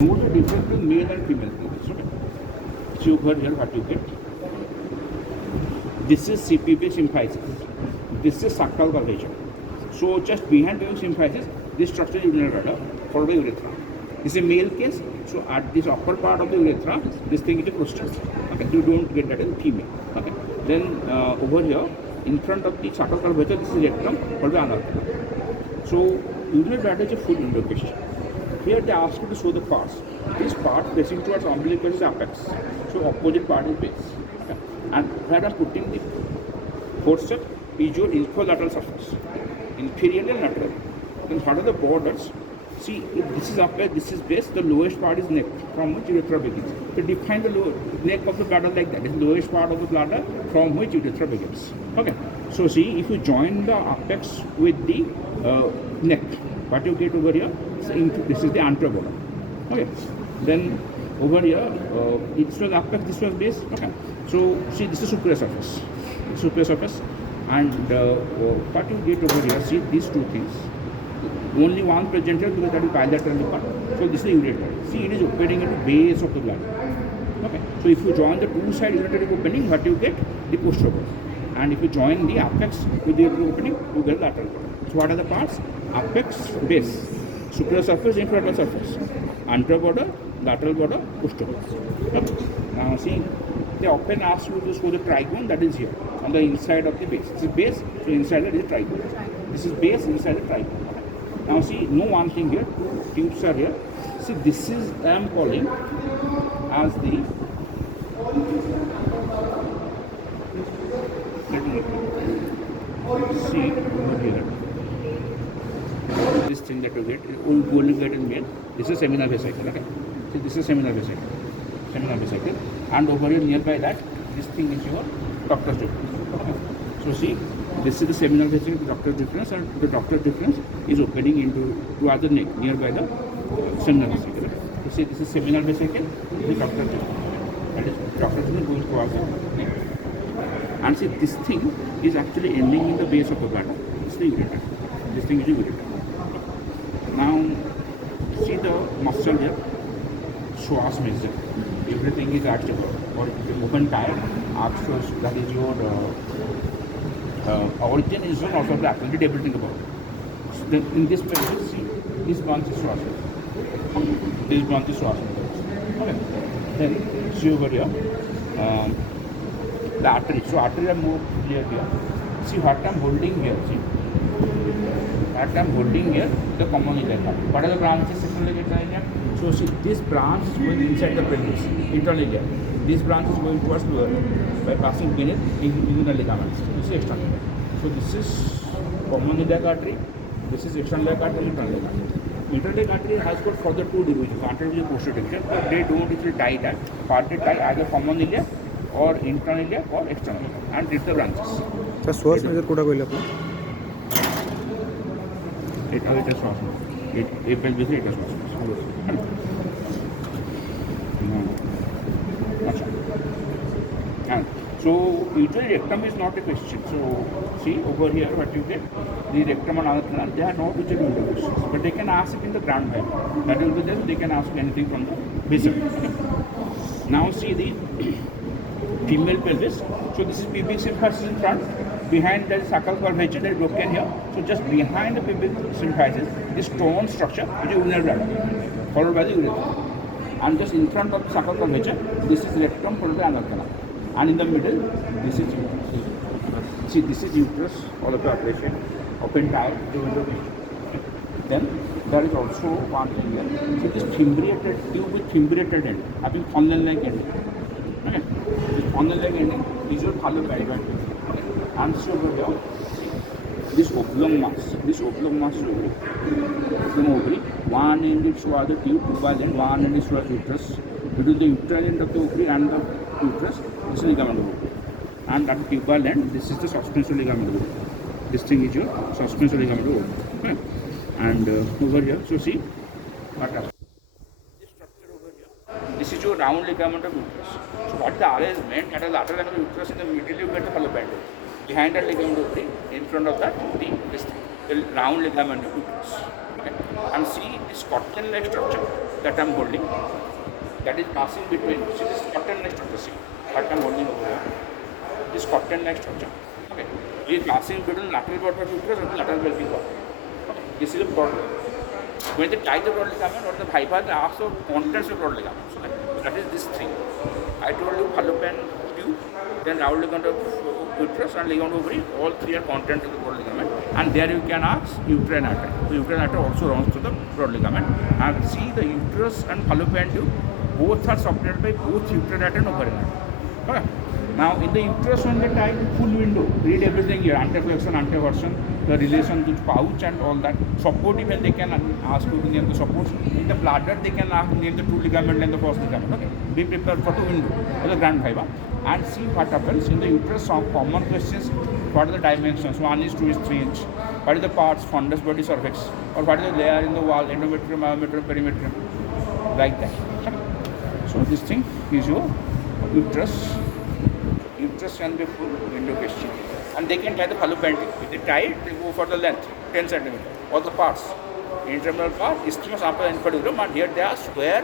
Know the difference between male and female pelvis. Okay. So over here, what you get? This is CPB symphysis. This is sacral curvature. So just behind pelvic symphysis, this structure is urinary bladder followed by urethra. This is a male case. So at this upper part of the urethra, this thing is a prostate. Okay, you don't get that in female. Okay. Then over here, in front of the sacral curvature, this is rectum followed by anal canal. So urinary bladder is a full window question. Here they ask you to show the parts. This part facing towards umbilical is apex. So opposite part is base. Okay. And where I'm putting the forceps is your infralateral surface. Inferior and lateral. Then what are the borders? See, if this is upper, this is base, the lowest part is neck, from which urethra begins. So define the neck of the bladder like that. It's the lowest part of the bladder from which urethra begins. Okay. So see, if you join the apex with the neck, what you get over here? This is the anterior border. Okay. Then over here, this was apex, this was base. Okay. So see, this is superior surface. Superior surface. And what you get over here, see these two things. Only one present here because that is bilateral part. So this is the ureter. See, it is opening into base of the bladder. Okay. So if you join the two-side ureteric opening, what you get? The posterior border. And if you join the apex with the ureteric opening, you get the lateral border. So what are the parts? Apex, base, superior surface, infralateral surface, anterior border, lateral border, posterior border. Okay. Now see, they often ask you to show the trigone that is here on the inside of the base. This is base, so inside it is trigone. This is base, inside the trigone. Now see, no one thing here, two tubes are here. See, this is I am calling as the see over here. This thing that you get, we will get in male. This is seminal vesicle. Okay. See, this is seminal vesicle. Seminal vesicle. And over here nearby that, this thing is your doctor's difference. Okay. So see, this is the seminal vesicle, the doctor's difference, and the doctor's difference is opening into towards the neck, nearby the seminal vesicle. Okay. So see, this is seminal vesicle, this is doctor's difference. That is doctor's difference going towards the neck. And see, this thing is actually ending in the base of the bladder. This is the ureter. This thing is the ureter. Now, see the muscle here, psoas major. Everything is arched or open tire, arched, that is your origin is one also the athletic everything about. So then in this place, see, this branch is psoas. This branch is psoas. Okay. Then see over here, the artery. So artery are more clear here. See what I'm holding here, see. What I'm holding here, the common iliac. What are the branches? Second iliac. So see, this branch is going inside the pelvis, internal iliac. This branch is going towards lower by passing beneath inguinal ligaments. This is external iliac. So this is common iliac artery. This is external iliac artery, internal iliac artery. Internal iliac artery has got further two divisions, anterior and posterior division. But they don't actually tie that. Part they tie either common iliac or internal iliac or external iliac, and it's the branches. So psoas major Kota कोई लगता है? It is psoas. It pelvis it is psoas. And so usually rectum is not a question. So see over here what you get, the rectum and anal canal, they are not usually window questions, but they can ask it in the grand value. That will be there. They can ask anything from the basic. Okay. Now see the female pelvis. So this is pubic symphysis in front. Behind there is sacral curvature that is broken here. So just behind the pubic symphysis, this stone structure which is urinary bladder, followed by the urethra. And just in front of the sacral curvature, this is rectum followed by anal canal. And in the middle, this is uterus. See, this is uterus, all of the operation, open tire, then there is also one thing here. See, this fimbriated tube with fimbriated end, having funnel-like ending. Okay. This funnel-like ending is your fallopian tube. And so over here, this oblong mass ovary, one end is towards the tubal end, one end is towards uterus. Between the uterine end of the ovary and the uterus, this is ligament of ovary. And at the tubal end, this is the suspensory ligament of ovary. This thing is your suspensory ligament of ovary. Okay. And over here, so see what happens. This structure over here, this is your round ligament of uterus. So what is the arrangement? At the lateral end of the uterus, in the middle you get the fallopian tube. Behind that ligament of ovary, in front of that, the round ligament of uterus. Okay. And see this cotton-like structure. that I'm holding. That is passing between, see this cotton neck structure, see, that I'm holding over here. This cotton neck structure. Okay. It is passing between lateral part of uterus and the lateral pelvic part. Okay. This is the broad ligament. When they tie the broad ligament or the bypass, they ask for contents of broad ligament. So that is this thing. I told you fallopian tube, then round ligament of uterus and ligament of ovary, all three are content of the broad ligament. And there you can ask uterine artery. The uterine artery also runs through the broad ligament. And see the uterus and fallopian tube, both are supported by both uterine artery and ovarian artery. Okay. Now in the uterus when they tie the full window, read everything here, anteflexion, anteversion, the relation to pouch and all that. Support even they can ask you near the supports. In the bladder they can ask near the true ligament and the first ligament. Okay. Be prepared for the window or the grand fiber and see what happens in the uterus. Some common questions, what are the dimensions? 1 is 2 is 3 inch. What are the parts? Fundus, body, cervix. Or what is the layer in the wall? Endometrium, myometrium, perimetrium. Like that. Okay. So this thing is your uterus. Uterus can be full window question. And they can tie the fallopian tube. If they tie it, they go for the length, 10 centimeter. All the parts. Internal part, isthmus, ampulla, infundibulum, and here they ask where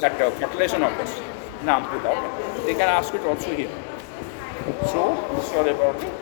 that population occurs. In the ampulla. They can ask it also here. So, this is all about it.